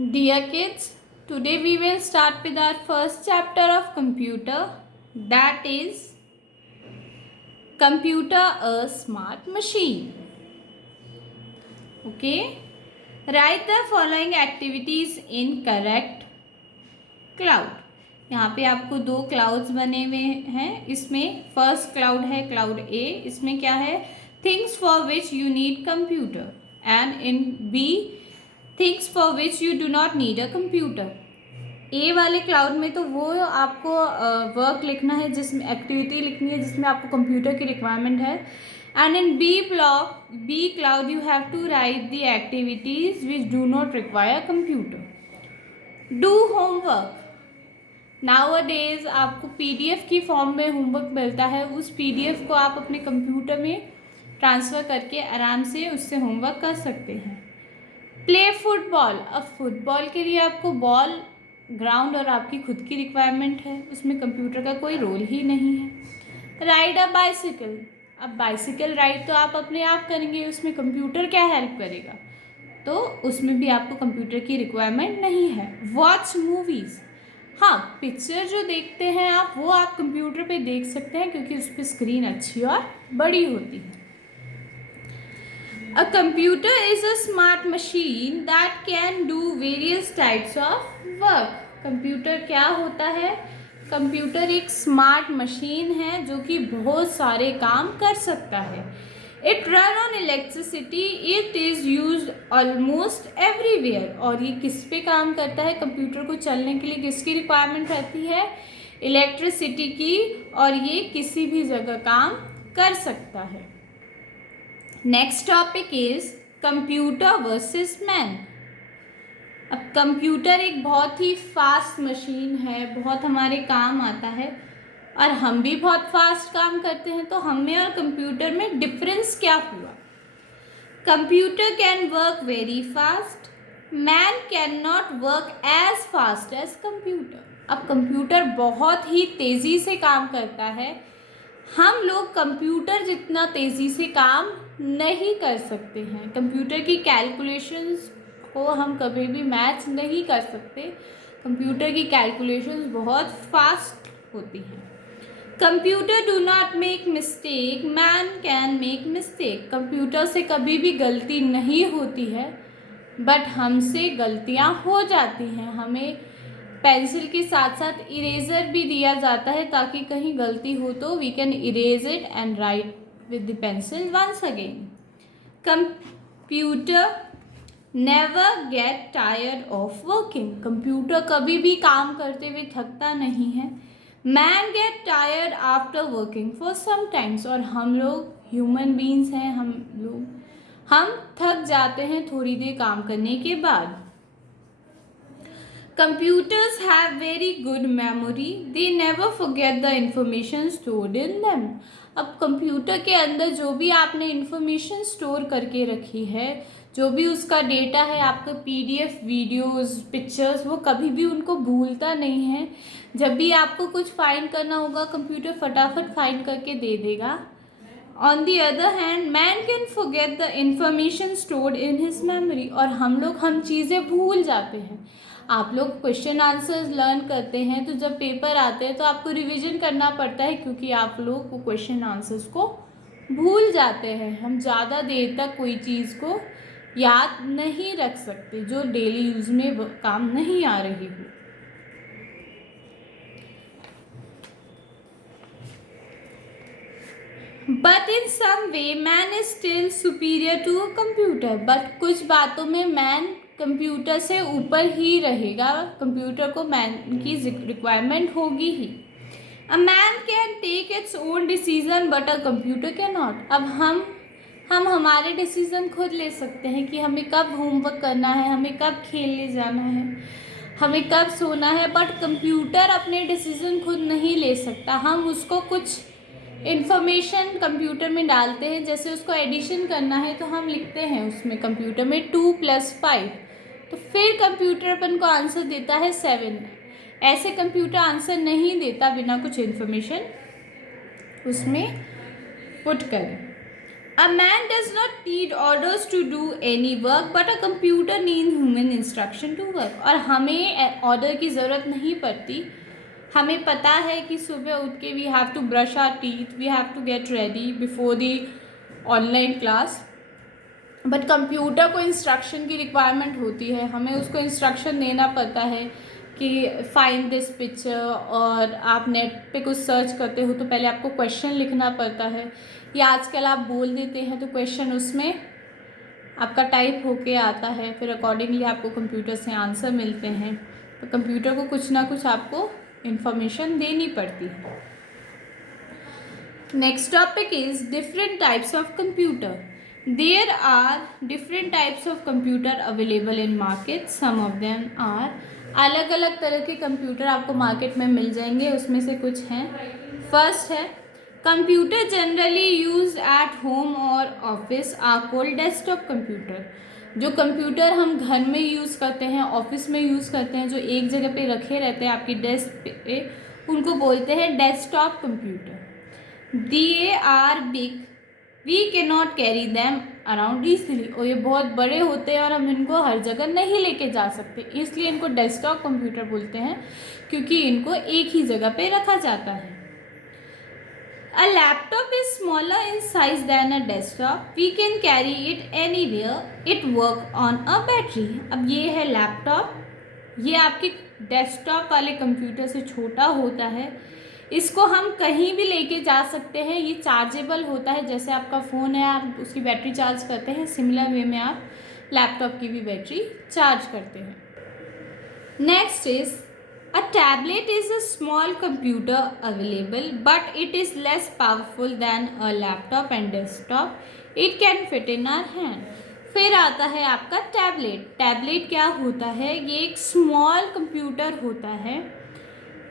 Dear kids, today we will start with our first chapter of computer, that is computer a smart machine. Okay, write the following activities in correct cloud. यहाँ पे आपको दो clouds बने हुए हैं. इसमें first cloud है cloud A. इसमें क्या है? Things for which you need computer. And in B, things for which you do not need a computer. A वाले क्लाउड में तो वो आपको वर्क लिखना है, जिसमें एक्टिविटी लिखनी है जिसमें आपको कंप्यूटर की रिक्वायरमेंट है. And in B cloud you have to write the activities which do not require computer. Do homework. Nowadays आपको पीडीएफ की फॉर्म में होमवर्क मिलता है. उस पीडीएफ को आप अपने कंप्यूटर में ट्रांसफ़र करके आराम से उससे होमवर्क कर सकते हैं. Play football. अब फुटबॉल के लिए आपको बॉल, ग्राउंड और आपकी खुद की रिक्वायरमेंट है. उसमें कंप्यूटर का कोई रोल ही नहीं है. Ride a bicycle. अब बाइसिकल राइड तो आप अपने आप करेंगे, उसमें कंप्यूटर क्या हेल्प करेगा? तो उसमें भी आपको कंप्यूटर की रिक्वायरमेंट नहीं है. Watch movies. हाँ, पिक्चर जो देखते हैं आप, वो आप कंप्यूटर पे देख सकते हैं क्योंकि उस पर स्क्रीन अच्छी और बड़ी होती है. A computer is a smart machine that can do various types of work. Computer क्या होता है? कंप्यूटर एक स्मार्ट मशीन है जो कि बहुत सारे काम कर सकता है. It run on electricity. It is use almost everywhere. और ये किस पे काम करता है? कंप्यूटर को चलने के लिए किसकी रिक्वायरमेंट रहती है? इलेक्ट्रिसिटी की. और ये किसी भी जगह काम कर सकता है. Next topic is computer versus man. अब कंप्यूटर एक बहुत ही फास्ट मशीन है, बहुत हमारे काम आता है और हम भी बहुत फास्ट काम करते हैं. तो हम में और कंप्यूटर में डिफरेंस क्या हुआ? Computer can work very fast. Man can not work as fast as computer. अब कंप्यूटर बहुत ही तेज़ी से काम करता है. हम लोग कंप्यूटर जितना तेज़ी से काम नहीं कर सकते हैं. कंप्यूटर की कैलकुलेशंस को हम कभी भी मैच नहीं कर सकते. कंप्यूटर की कैलकुलेशंस बहुत फास्ट होती हैं. Computer do not make mistake. Man can make mistake. Computer से कभी भी गलती नहीं होती है, बट हमसे गलतियां हो जाती हैं. हमें पेंसिल के साथ साथ इरेजर भी दिया जाता है ताकि कहीं गलती हो तो we can erase it and write with the pencil once again. Computer never get tired of working. Computer कभी भी काम करते हुए थकता नहीं है. Man get tired after working for some times. और हम लोग ह्यूमन बीइंग्स हैं, हम थक जाते हैं थोड़ी देर काम करने के बाद. Computers have very good memory. They never forget the information stored in them. अब कंप्यूटर के अंदर जो भी आपने इंफॉर्मेशन स्टोर करके रखी है, जो भी उसका डेटा है, आपका पीडीएफ, वीडियोस, पिक्चर्स, वो कभी भी उनको भूलता नहीं है. जब भी आपको कुछ फाइंड करना होगा, कंप्यूटर फटाफट फाइंड करके दे देगा. On the other hand, man can forget the information stored in his memory. और हम चीज़ें भूल जाते हैं. आप लोग क्वेश्चन आंसर्स लर्न करते हैं तो जब पेपर आते हैं तो आपको रिवीजन करना पड़ता है क्योंकि आप लोग वो क्वेश्चन आंसर्स को भूल जाते हैं. हम ज़्यादा देर तक कोई चीज़ को याद नहीं रख सकते जो डेली यूज़ में काम नहीं आ रही हो. But in some way man is still superior to a computer. But कुछ बातों में मैन कंप्यूटर से ऊपर ही रहेगा. कंप्यूटर को मैन की रिक्वायरमेंट होगी ही. A man can take its own decision but a computer cannot नॉट. अब हम हमारे डिसीजन खुद ले सकते हैं कि हमें कब होमवर्क करना है, हमें कब खेलने जाना है, हमें कब सोना है. बट कंप्यूटर अपने डिसीजन खुद नहीं ले सकता. हम उसको कुछ इन्फॉर्मेशन कंप्यूटर में डालते हैं, जैसे उसको एडिशन करना है तो हम लिखते हैं उसमें कंप्यूटर में 2 + 5, तो फिर कंप्यूटर अपन को आंसर देता है 7. ऐसे कंप्यूटर आंसर नहीं देता बिना कुछ इन्फॉर्मेशन उसमें पुट करें. A man does not need orders to do any work, but a computer needs human instruction to work. और हमें ऑर्डर की ज़रूरत नहीं पड़ती. हमें पता है कि सुबह उठ के we have to brush our teeth, we have to get ready before the online class. But computer को इंस्ट्रक्शन की रिक्वायरमेंट होती है. हमें उसको इंस्ट्रक्शन देना पड़ता है कि फाइंड दिस पिक्चर, और आप नेट पे कुछ सर्च करते हो तो पहले आपको क्वेश्चन लिखना पड़ता है, या आजकल आप बोल देते हैं तो क्वेश्चन उसमें आपका टाइप होके आता है, फिर अकॉर्डिंगली आपको कंप्यूटर से आंसर मिलते हैं. तो कंप्यूटर को कुछ ना कुछ आपको इंफॉर्मेशन देनी पड़ती है. Next topic is different types of computer. There are different types of computer available in market. Some of them are. अलग अलग तरह के कंप्यूटर आपको मार्केट में मिल जाएंगे. उसमें से कुछ हैं. फर्स्ट है computer generally use at home और office are called desktop computer. जो कंप्यूटर हम घर में यूज़ करते हैं, ऑफिस में यूज़ करते हैं, जो एक जगह पे रखे रहते हैं आपकी डेस्क पे, उनको बोलते हैं desktop computer. They are big, we can not carry them around easily. और ये बहुत बड़े होते हैं और हम इनको हर जगह नहीं लेके जा सकते, इसलिए इनको डेस्कटॉप कंप्यूटर बोलते हैं, क्योंकि इनको एक ही जगह पे रखा जाता है. A laptop is smaller in size than a desktop. We can carry it anywhere. It work on a battery. अब ये है लैपटॉप. ये आपके डेस्कटॉप वाले कंप्यूटर से छोटा होता है. इसको हम कहीं भी लेके जा सकते हैं. ये चार्जेबल होता है. जैसे आपका फ़ोन है, आप उसकी बैटरी चार्ज करते हैं, सिमिलर वे में आप लैपटॉप की भी बैटरी चार्ज करते हैं. Next is a tablet is a small computer available, but it is less powerful than a laptop and desktop. It can fit in our hand. फिर आता है आपका टैबलेट. टैबलेट क्या होता है? ये एक स्मॉल कंप्यूटर होता है.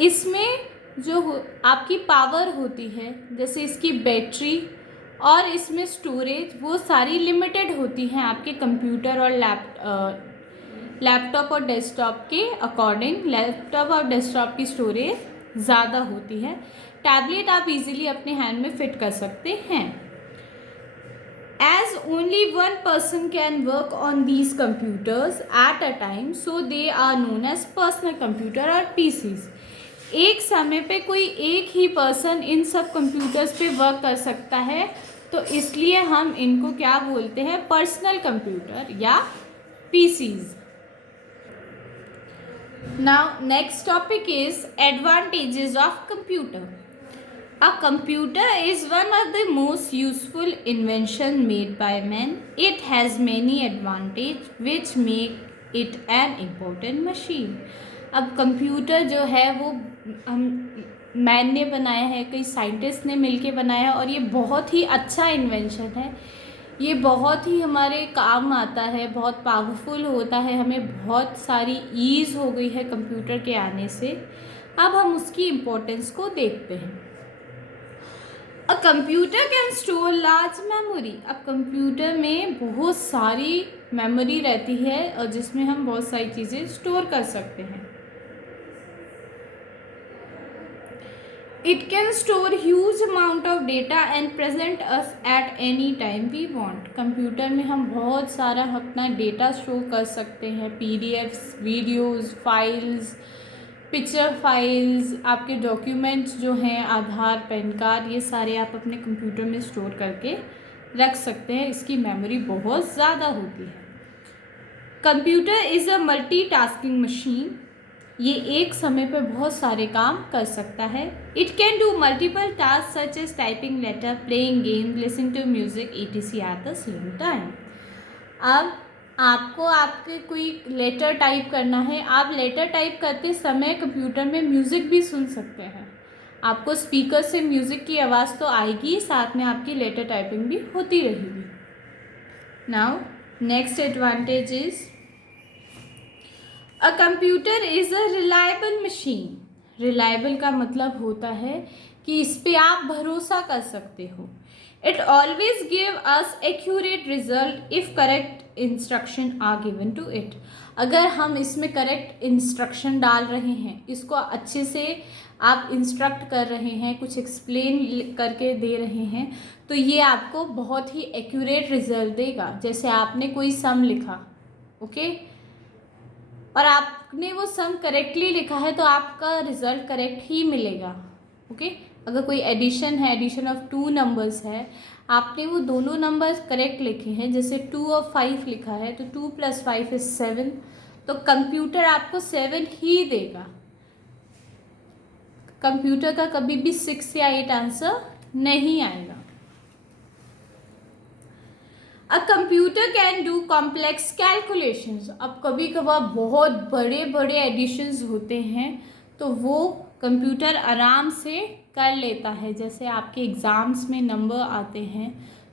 इसमें जो आपकी पावर होती है, जैसे इसकी बैटरी और इसमें स्टोरेज, वो सारी लिमिटेड होती हैं आपके कंप्यूटर और लैपटॉप और डेस्कटॉप के अकॉर्डिंग. लैपटॉप और डेस्कटॉप की स्टोरेज ज़्यादा होती है. टैबलेट आप इजीली अपने हैंड में फिट कर सकते हैं. As only one person can work on these computers at a time, so they are known as personal computer or PCs. एक समय पे कोई एक ही पर्सन इन सब कंप्यूटर्स पे वर्क कर सकता है, तो इसलिए हम इनको क्या बोलते हैं? पर्सनल कंप्यूटर या PCs. Now next topic is advantages of computer. A computer is one of the most useful invention made by man. It has many advantages which make it an important machine. अब computer जो है वो हम man ने बनाया है, कई scientist ने मिलके बनाया है, और ये बहुत ही अच्छा इन्वेंशन है. ये बहुत ही हमारे काम आता है, बहुत पावरफुल होता है. हमें बहुत सारी ईज़ हो गई है कंप्यूटर के आने से. अब हम उसकी इम्पोर्टेंस को देखते हैं. अ computer can store large memory. अब कंप्यूटर में बहुत सारी मेमोरी रहती है और जिसमें हम बहुत सारी चीज़ें स्टोर कर सकते हैं. It can store huge amount of data and present us at any time we want. Computer में हम बहुत सारा अपना डेटा स्टोर कर सकते हैं. PDFs, videos, files, picture files, आपके डॉक्यूमेंट्स जो हैं, आधार, पैन कार्ड, ये सारे आप अपने कंप्यूटर में स्टोर करके रख सकते हैं. इसकी मेमोरी बहुत ज़्यादा होती है. Computer is a multitasking machine. ये एक समय पर बहुत सारे काम कर सकता है. It can do multiple task such as typing letter, playing game, listening to music etc. At the same time. अब आपको आपके कोई लेटर टाइप करना है, आप लेटर टाइप करते समय कंप्यूटर में म्यूज़िक भी सुन सकते हैं. आपको स्पीकर से म्यूज़िक की आवाज़ तो आएगी, साथ में आपकी लेटर टाइपिंग भी होती रहेगी. Now next advantage is a computer is a reliable machine. Reliable का मतलब होता है कि इस पे आप भरोसा कर सकते हो. It always give us accurate result if correct instruction are given to it. अगर हम इसमें करेक्ट इंस्ट्रक्शन डाल रहे हैं, इसको अच्छे से आप इंस्ट्रक्ट कर रहे हैं, कुछ एक्सप्लेन करके दे रहे हैं, तो ये आपको बहुत ही एक्यूरेट रिजल्ट देगा। जैसे आपने कोई सम लिखा, ओके, और आपने वो सम करेक्टली लिखा है तो आपका रिजल्ट करेक्ट ही मिलेगा, ओके। अगर कोई एडिशन है, एडिशन ऑफ 2 नंबर्स है, आपने वो दोनों नंबर्स करेक्ट लिखे हैं, जैसे 2 और 5 लिखा है तो 2 + 5 = 7, तो कंप्यूटर आपको 7 ही देगा। कंप्यूटर का कभी भी 6 या 8 आंसर नहीं आएगा। अ computer can do complex calculations. अब कभी कभार बहुत बड़े बड़े एडिशंस होते हैं तो वो कंप्यूटर आराम से कर लेता है। जैसे आपके एग्ज़ाम्स में नंबर आते हैं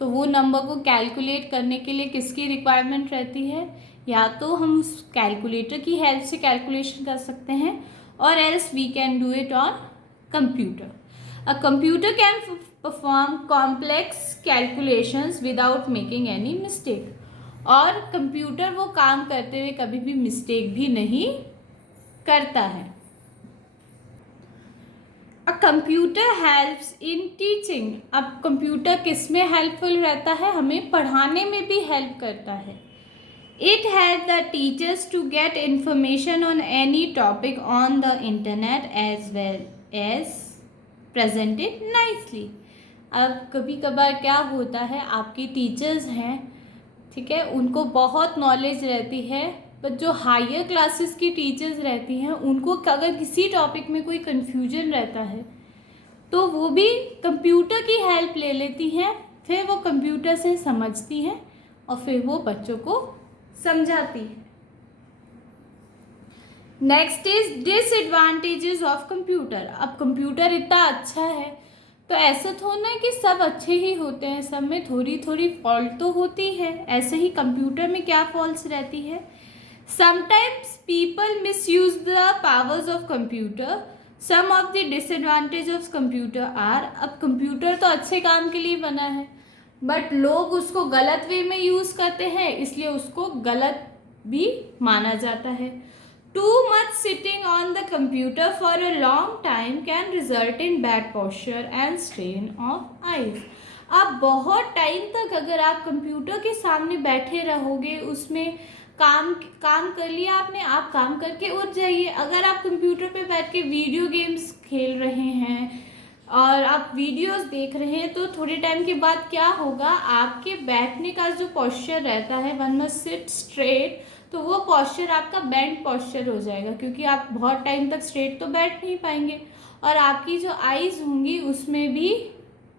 तो वो नंबर को कैलकुलेट करने के लिए किसकी रिक्वायरमेंट रहती है? या तो हम उस कैलकुलेटर की हेल्प से कैलकुलेशन कर सकते हैं और else we can do it on computer. A computer can perform complex calculations without making any mistake. और कंप्यूटर वो काम करते हुए कभी भी मिस्टेक भी नहीं करता है। A computer helps in teaching. अब कंप्यूटर किस में हेल्पफुल रहता है? हमें पढ़ाने में भी हेल्प करता है। It help the teachers to get information on any topic on the internet as well as presented nicely. अब कभी कभार क्या होता है, आपकी टीचर्स हैं, ठीक है, उनको बहुत नॉलेज रहती है, बट जो हायर क्लासेस की टीचर्स रहती हैं उनको अगर किसी टॉपिक में कोई कन्फ्यूजन रहता है तो वो भी कंप्यूटर की हेल्प ले लेती हैं, फिर वो कंप्यूटर से समझती हैं और फिर वो बच्चों को समझाती है। Next is disadvantages of computer. अब कंप्यूटर इतना अच्छा है तो ऐसा थोड़ा है कि सब अच्छे ही होते हैं, सब में थोड़ी थोड़ी फॉल्ट तो होती है। ऐसे ही कंप्यूटर में क्या फॉल्ट्स रहती है? Sometimes people misuse the powers of computer. Some of the disadvantage of computer are. अब कंप्यूटर तो अच्छे काम के लिए बना है बट लोग उसको गलत वे में यूज़ करते हैं, इसलिए उसको गलत भी माना जाता है। Too much sitting on the computer for a long time can result in bad posture and strain of eyes. अब बहुत टाइम तक अगर आप कंप्यूटर के सामने बैठे रहोगे, उसमें काम कर लिया आपने, आप काम करके उठ जाइए। अगर आप कंप्यूटर पे बैठ के वीडियो गेम्स खेल रहे हैं और आप वीडियोस देख रहे हैं तो थोड़े टाइम के बाद क्या होगा, आपके बैठने का जो पोस्चर रहता है, वन मस्ट सिट स्ट्रेट, तो वो पोस्चर आपका बेंड पोस्चर हो जाएगा क्योंकि आप बहुत टाइम तक स्ट्रेट तो बैठ नहीं पाएंगे और आपकी जो आईज होंगी उसमें भी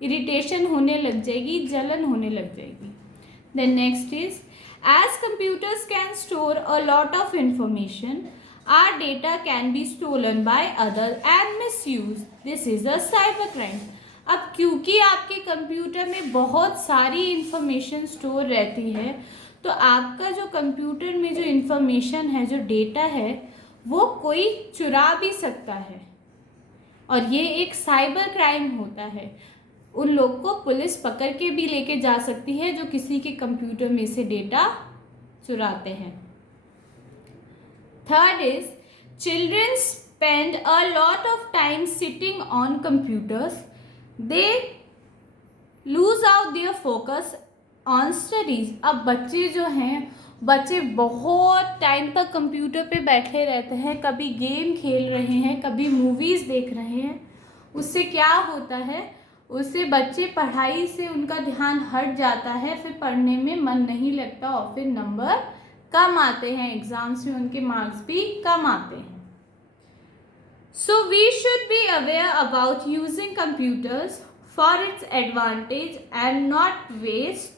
इरिटेशन होने लग जाएगी, जलन होने लग जाएगी। Then next is as computers can store a lot of information, our data can be stolen by other and misuse. This is a cyber crime. अब क्योंकि आपके कंप्यूटर में बहुत सारी इंफॉर्मेशन स्टोर रहती है तो आपका जो कंप्यूटर में जो इंफॉर्मेशन है, जो डेटा है, वो कोई चुरा भी सकता है और ये एक साइबर क्राइम होता है। उन लोग को पुलिस पकड़ के भी लेके जा सकती है जो किसी के कंप्यूटर में से डेटा चुराते हैं। Third is children spend a lot of time sitting on computers, they lose out their focus on studies. अब बच्चे जो हैं, बच्चे बहुत टाइम तक कंप्यूटर पे बैठे रहते हैं, कभी गेम खेल रहे हैं, कभी मूवीज़ देख रहे हैं। उससे क्या होता है, उससे बच्चे पढ़ाई से उनका ध्यान हट जाता है, फिर पढ़ने में मन नहीं लगता और फिर नंबर कम आते हैं, एग्ज़ाम्स में उनके मार्क्स भी कम आते हैं। So we should be aware about using computers for its advantage and not waste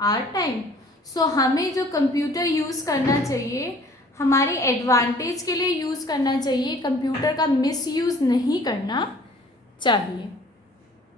our time. So हमें जो कंप्यूटर यूज़ करना चाहिए, हमारे एडवांटेज के लिए यूज़ करना चाहिए, कंप्यूटर का मिसयूज़ नहीं करना चाहिए।